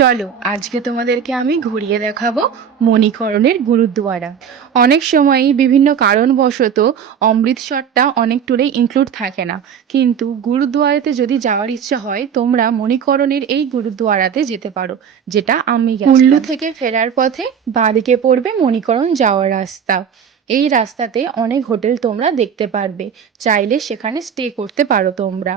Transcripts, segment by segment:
চলো আজকে তোমাদেরকে আমি ঘুরিয়ে দেখাবো মণিকরণের গুরুদুয়ারা। অনেক সময়ই বিভিন্ন কারণবশত অমৃতসরটা অনেক ট্যুরেই ইনক্লুড থাকে না, কিন্তু গুরুদুয়ারাতে যদি যাওয়ার ইচ্ছা হয় তোমরা মণিকরণের এই গুরুদুয়ারাতে যেতে পারো, যেটা আমি কুল্লু থেকে ফেরার পথে বাঁদিকে পড়বে মণিকরণ যাওয়ার রাস্তা। এই রাস্তাতে অনেক হোটেল তোমরা দেখতে পারবে, চাইলে সেখানে স্টে করতে পারো তোমরা।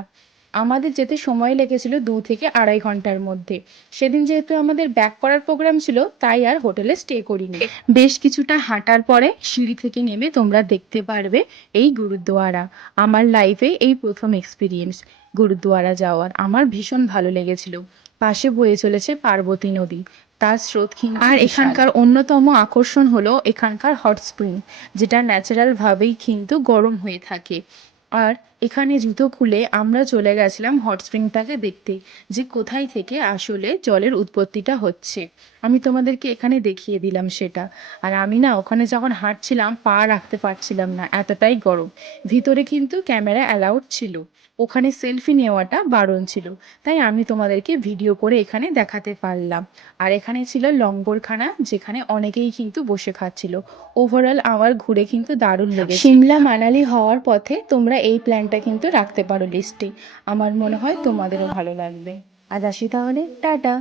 আমাদের যেতে সময় লেগেছিল 2 থেকে আড়াই ঘন্টার মধ্যে। সেদিন যেহেতু আমাদের ব্যাক করার প্রোগ্রাম ছিল, তাই আর হোটেলে স্টে করিনি। বেশ কিছুটা হাঁটার পরে সিঁড়ি থেকে নেমে তোমরা দেখতে পারবে এই গুরুদুয়ারা। আমার লাইফে এই প্রথম এক্সপিরিয়েন্স গুরুদুয়ারা যাওয়ার, আমার ভীষণ ভালো লেগেছিল। পাশে বয়ে চলেছে পার্বতী নদী, তার স্রোত কিন্তু আর এখানকার অন্যতম আকর্ষণ হলো এখানকার হট স্প্রিং, যেটা ন্যাচারাল ভাবেই কিন্তু গরম হয়ে থাকে। আর এখানে জুতো খুলে আমরা চলে গেছিলাম হট স্প্রিংটাকে দেখতে, যে কোথায় থেকে আসলে জলের উৎপত্তিটা হচ্ছে। আমি তোমাদেরকে এখানে দেখিয়ে দিলাম সেটা। আর আমি না ওখানে যখন হাঁটছিলাম পা রাখতে পারছিলাম না, এতটাই গরম। ভিতরে কিন্তু ক্যামেরা অ্যালাউড ছিল, ওখানে সেলফি নেওয়াটা বারণ ছিল, তাই আমি তোমাদেরকে ভিডিও করে এখানে দেখাতে পারলাম। আর এখানে ছিল লঙ্গরখানা, যেখানে অনেকেই কিন্তু বসে খাচ্ছিল। ওভারঅল আমার ঘুরে কিন্তু দারুণ লেগেছে। সিমলা মানালি হওয়ার পথে তোমরা এই প্ল্যানটা কিন্তু রাখতে পারো লিস্টে, আমার মনে হয় তোমাদেরও ভালো লাগবে। আজ আসি তাহলে, টাটা।